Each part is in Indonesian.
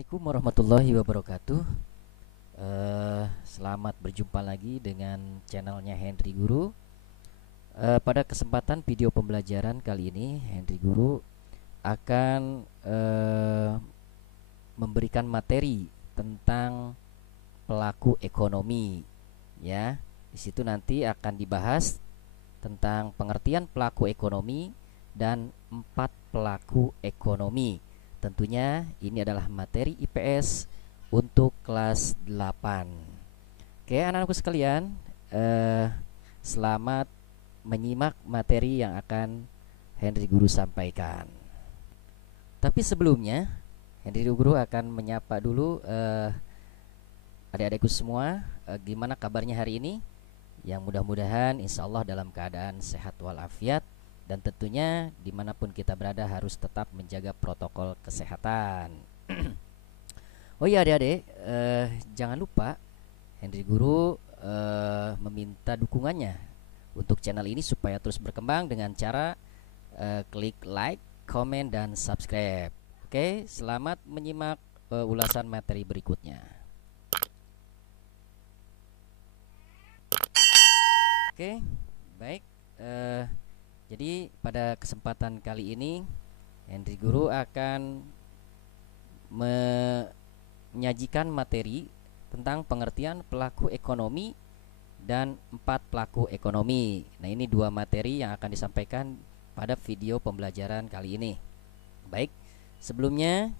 Assalamualaikum warahmatullahi wabarakatuh. Selamat berjumpa lagi dengan channelnya Henry Guru. Pada kesempatan video pembelajaran kali ini, Henry Guru akan memberikan materi tentang pelaku ekonomi. Ya, di situ nanti akan dibahas tentang pengertian pelaku ekonomi dan 4 pelaku ekonomi. Tentunya ini adalah materi IPS untuk kelas 8. Oke, anak-anakku sekalian, selamat menyimak materi yang akan Henry Guru sampaikan. Tapi sebelumnya, Henry Guru akan menyapa dulu adik-adikku semua. Gimana kabarnya hari ini? Yang mudah-mudahan insya Allah dalam keadaan sehat walafiat. Dan tentunya dimanapun kita berada harus tetap menjaga protokol kesehatan. Oh iya adik-adik, jangan lupa Henry Guru meminta dukungannya untuk channel ini supaya terus berkembang dengan cara klik like, komen, dan subscribe. Oke, selamat menyimak ulasan materi berikutnya. Oke, baik. Jadi pada kesempatan kali ini Henry Guru akan menyajikan materi tentang pengertian pelaku ekonomi dan 4 pelaku ekonomi. Nah, ini 2 materi yang akan disampaikan pada video pembelajaran kali ini. Baik, sebelumnya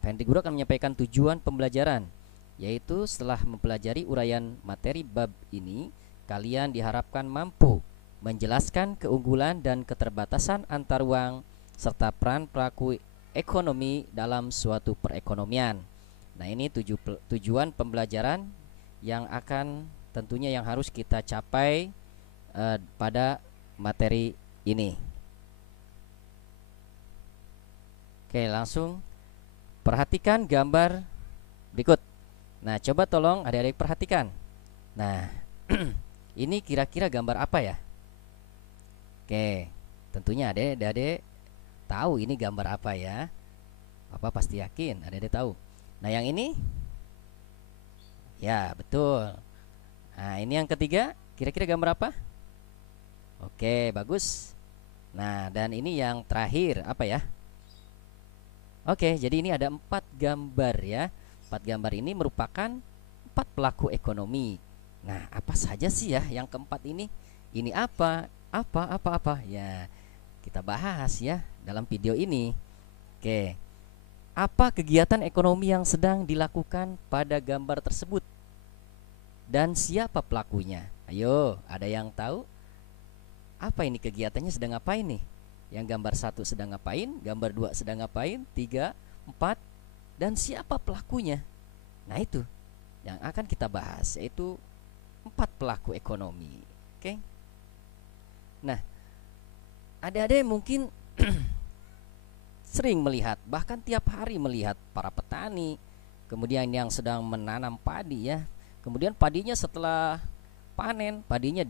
Henry Guru akan menyampaikan tujuan pembelajaran, yaitu setelah mempelajari uraian materi bab ini, kalian diharapkan mampu menjelaskan keunggulan dan keterbatasan antar uang serta peran pelaku ekonomi dalam suatu perekonomian. Nah, ini tujuan pembelajaran yang akan tentunya yang harus kita capai pada materi ini. Oke, langsung perhatikan gambar berikut. Nah, coba tolong adik-adik perhatikan. Nah, ini kira-kira gambar apa ya? Oke, tentunya adik-adik tahu ini gambar apa ya? Bapak pasti yakin adik-adik tahu. Nah, yang ini? Ya, betul. Nah, ini yang ketiga, kira-kira gambar apa? Oke, bagus. Nah, dan ini yang terakhir, apa ya? Oke, jadi ini ada 4 gambar ya. 4 gambar ini merupakan 4 pelaku ekonomi. Nah, apa saja sih ya yang keempat ini? Ini apa? Apa? Ya, kita bahas ya dalam video ini. Oke. Apa kegiatan ekonomi yang sedang dilakukan pada gambar tersebut? Dan siapa pelakunya? Ayo, ada yang tahu? Apa ini kegiatannya sedang ngapain nih? Yang gambar 1 sedang ngapain? Gambar 2 sedang ngapain? 3, 4, dan siapa pelakunya? Nah, itu yang akan kita bahas, yaitu 4 pelaku ekonomi. Oke. Nah, adik-adik mungkin sering melihat, bahkan tiap hari melihat para petani, kemudian yang sedang menanam padi ya. Kemudian padinya setelah panen, padinya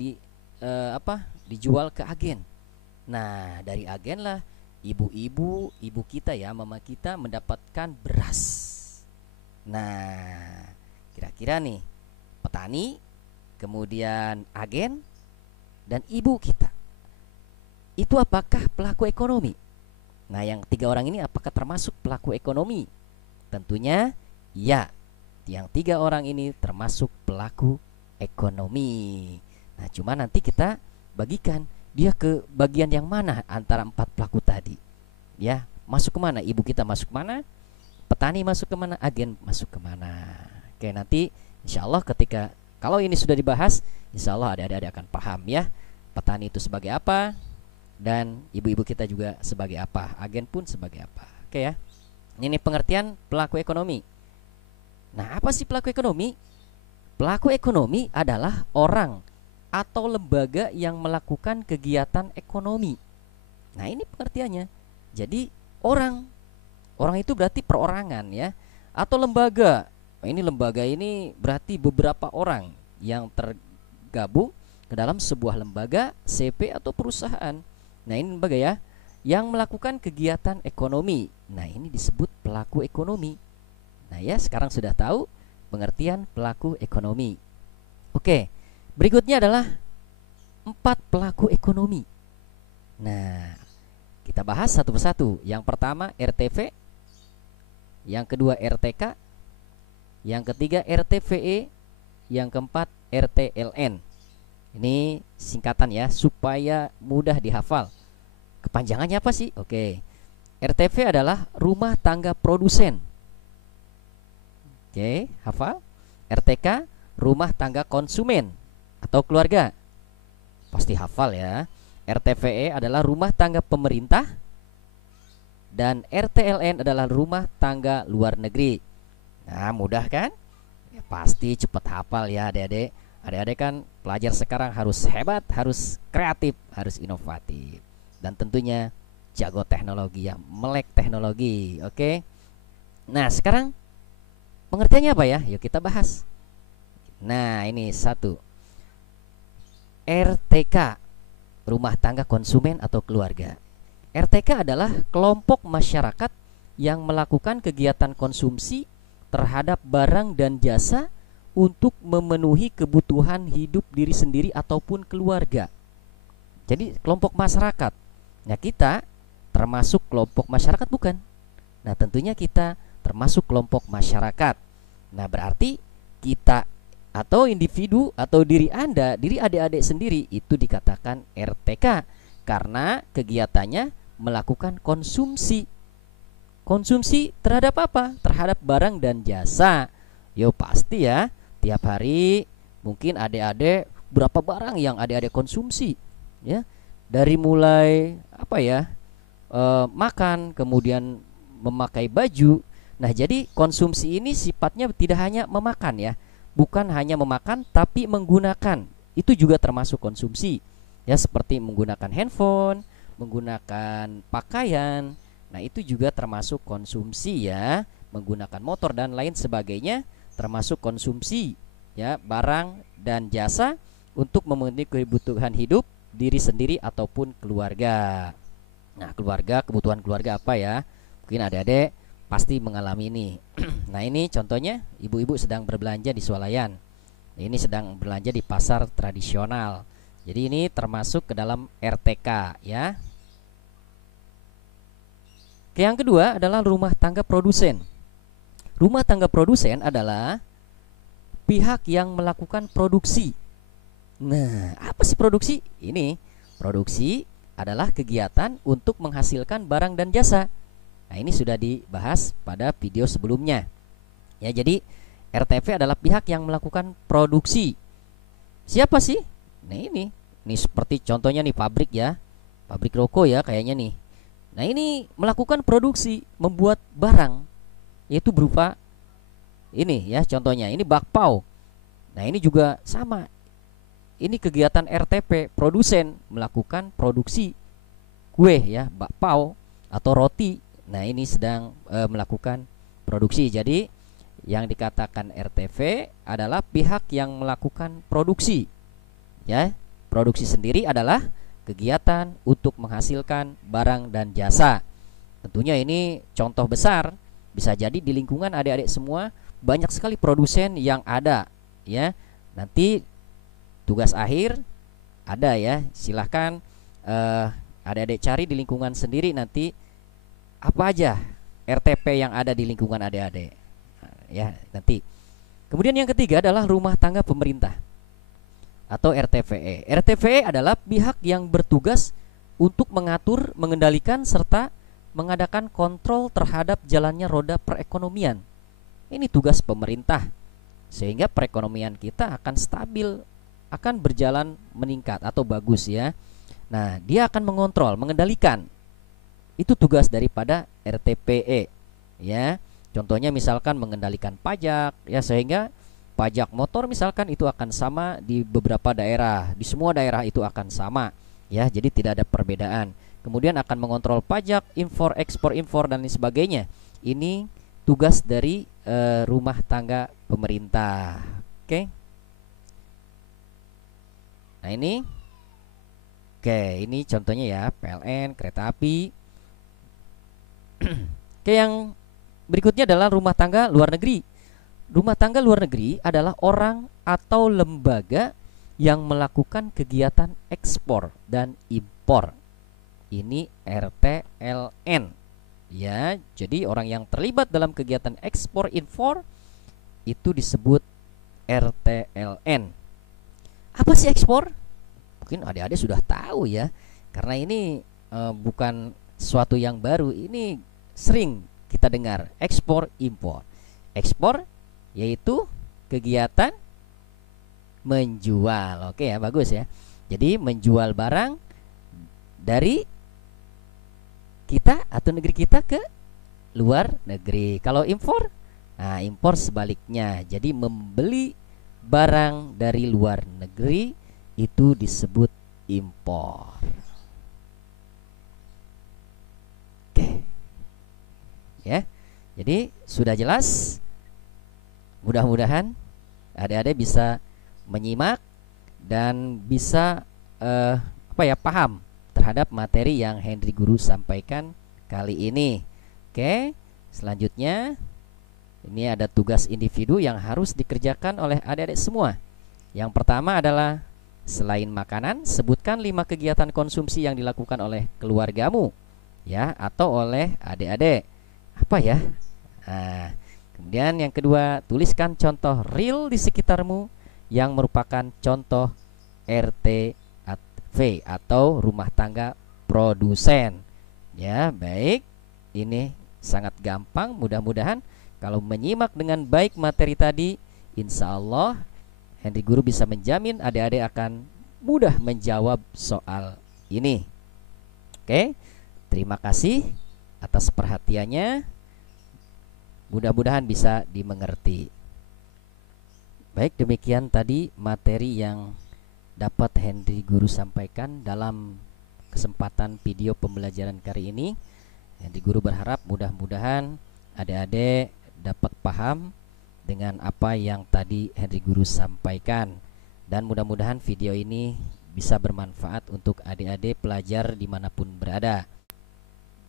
dijual ke agen. Nah, dari agen lah ibu kita ya, mama kita mendapatkan beras. Nah, kira-kira nih petani, kemudian agen, dan ibu kita, itu apakah pelaku ekonomi? Nah, yang 3 orang ini apakah termasuk pelaku ekonomi? Tentunya ya, yang 3 orang ini termasuk pelaku ekonomi. Nah, cuma nanti kita bagikan dia ke bagian yang mana antara 4 pelaku tadi. Ya, masuk ke mana? Ibu kita masuk ke mana? Petani masuk ke mana? Agen masuk ke mana? Oke, nanti insya Allah ketika kalau ini sudah dibahas, insya Allah adik-adik akan paham ya. Petani itu sebagai apa, dan ibu-ibu kita juga sebagai apa, agen pun sebagai apa. Oke ya. Ini pengertian pelaku ekonomi. Nah, apa sih pelaku ekonomi? Pelaku ekonomi adalah orang atau lembaga yang melakukan kegiatan ekonomi. Nah, ini pengertiannya. Jadi orang itu berarti perorangan ya, atau lembaga. Nah, ini lembaga ini berarti beberapa orang yang tergabung ke dalam sebuah lembaga, CP atau perusahaan. Nah, ini lembaga ya yang melakukan kegiatan ekonomi. Nah, ini disebut pelaku ekonomi. Nah ya, sekarang sudah tahu pengertian pelaku ekonomi. Oke, berikutnya adalah 4 pelaku ekonomi. Nah, kita bahas satu persatu. Yang pertama RTV, yang kedua RTK, yang ketiga RTVE, yang keempat RTLN. Ini singkatan ya, supaya mudah dihafal. Kepanjangannya apa sih? Oke. RTV adalah rumah tangga produsen. Oke, hafal. RTK rumah tangga konsumen atau keluarga. Pasti hafal ya. RTVE adalah rumah tangga pemerintah, dan RTLN adalah rumah tangga luar negeri. Nah, mudah kan? Ya, pasti cepat hafal ya adik-adik. Adik-adik kan pelajar sekarang harus hebat, harus kreatif, harus inovatif, dan tentunya jago teknologi ya, melek teknologi. Oke. Nah, sekarang pengertiannya apa ya? Yuk kita bahas. Nah, ini satu. RTK, rumah tangga konsumen atau keluarga. RTK adalah kelompok masyarakat yang melakukan kegiatan konsumsi terhadap barang dan jasa untuk memenuhi kebutuhan hidup diri sendiri ataupun keluarga. Jadi kelompok masyarakat. Nah, kita termasuk kelompok masyarakat bukan? Nah, tentunya kita termasuk kelompok masyarakat. Nah, berarti kita atau individu atau diri Anda, diri adik-adik sendiri itu dikatakan RTK karena kegiatannya melakukan konsumsi. Konsumsi terhadap apa? Terhadap barang dan jasa. Yo pasti ya, tiap hari mungkin adik-adik berapa barang yang adik-adik konsumsi ya. Dari mulai apa ya? Makan, kemudian memakai baju. Nah, jadi konsumsi ini sifatnya tidak hanya memakan ya. Bukan hanya memakan tapi menggunakan. Itu juga termasuk konsumsi. Ya, seperti menggunakan handphone, menggunakan pakaian. Nah, itu juga termasuk konsumsi ya. Menggunakan motor dan lain sebagainya termasuk konsumsi ya, barang dan jasa untuk memenuhi kebutuhan hidup diri sendiri ataupun keluarga. Nah, keluarga, kebutuhan keluarga apa ya? Mungkin adik-adik pasti mengalami ini. Nah, ini contohnya ibu-ibu sedang berbelanja di swalayan. Ini sedang belanja di pasar tradisional. Jadi ini termasuk ke dalam RTK ya. Yang kedua adalah rumah tangga produsen. Rumah tangga produsen adalah pihak yang melakukan produksi. Nah, apa sih produksi? Ini produksi adalah kegiatan untuk menghasilkan barang dan jasa. Nah, ini sudah dibahas pada video sebelumnya. Ya, jadi RTV adalah pihak yang melakukan produksi. Siapa sih? Nah, ini seperti contohnya nih pabrik ya. Pabrik rokok ya kayaknya nih. Nah, ini melakukan produksi, membuat barang, yaitu berupa ini ya contohnya. Ini bakpao. Nah, ini juga sama. Ini kegiatan RTP, produsen melakukan produksi kue ya, bakpao atau roti. Nah, ini sedang melakukan produksi. Jadi yang dikatakan RTV adalah pihak yang melakukan produksi. Ya, produksi sendiri adalah kegiatan untuk menghasilkan barang dan jasa. Tentunya ini contoh besar. Bisa jadi di lingkungan adik-adik semua banyak sekali produsen yang ada ya. Nanti tugas akhir ada ya. Silahkan adik-adik cari di lingkungan sendiri nanti apa aja RTP yang ada di lingkungan adik-adik ya nanti. Kemudian yang ketiga adalah rumah tangga pemerintah atau RTVE. RTVE adalah pihak yang bertugas untuk mengatur, mengendalikan serta mengadakan kontrol terhadap jalannya roda perekonomian. Ini tugas pemerintah sehingga perekonomian kita akan stabil, akan berjalan meningkat atau bagus ya. Nah, dia akan mengontrol, mengendalikan. Itu tugas daripada RTPE ya. Contohnya misalkan mengendalikan pajak ya, sehingga pajak motor misalkan itu akan sama di beberapa daerah, di semua daerah itu akan sama ya. Jadi tidak ada perbedaan. Kemudian akan mengontrol pajak, impor, ekspor, impor dan lain sebagainya. Ini tugas dari rumah tangga pemerintah. Oke. Nah, ini contohnya ya, PLN, kereta api. Oke, yang berikutnya adalah rumah tangga luar negeri. Rumah tangga luar negeri adalah orang atau lembaga yang melakukan kegiatan ekspor dan impor. Ini RTLN. Ya, jadi orang yang terlibat dalam kegiatan ekspor impor itu disebut RTLN. Apa sih ekspor? Mungkin adik-adik sudah tahu ya, karena ini bukan suatu yang baru. Ini sering kita dengar, ekspor impor. Ekspor yaitu kegiatan menjual. Oke ya, bagus ya. Jadi menjual barang dari kita atau negeri kita ke luar negeri. Kalau impor, nah impor sebaliknya. Jadi membeli barang dari luar negeri itu disebut impor. Oke. Ya. Jadi sudah jelas. Mudah-mudahan adik-adik bisa menyimak dan bisa paham terhadap materi yang Henry Guru sampaikan kali ini. Oke, selanjutnya ini ada tugas individu yang harus dikerjakan oleh adik-adik semua. Yang pertama adalah selain makanan, sebutkan 5 kegiatan konsumsi yang dilakukan oleh keluargamu ya, atau oleh adik-adik. Apa ya? Nah, kemudian yang kedua, tuliskan contoh real di sekitarmu yang merupakan contoh RT V atau rumah tangga produsen. Ya, baik. Ini sangat gampang. Mudah-mudahan kalau menyimak dengan baik materi tadi, insya Allah Henry Guru bisa menjamin adik-adik akan mudah menjawab soal ini. Oke, terima kasih atas perhatiannya. Mudah-mudahan bisa dimengerti. Baik, demikian tadi materi yang dapat Henry Guru sampaikan dalam kesempatan video pembelajaran kali ini. Henry Guru berharap mudah-mudahan adik-adik dapat paham dengan apa yang tadi Henry Guru sampaikan, dan mudah-mudahan video ini bisa bermanfaat untuk adik-adik pelajar dimanapun berada.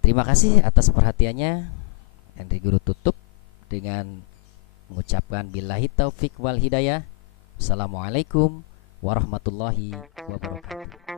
Terima kasih atas perhatiannya. Henry Guru tutup dengan mengucapkan billahi taufik wal hidayah. Assalamualaikum warahmatullahi wabarakatuh.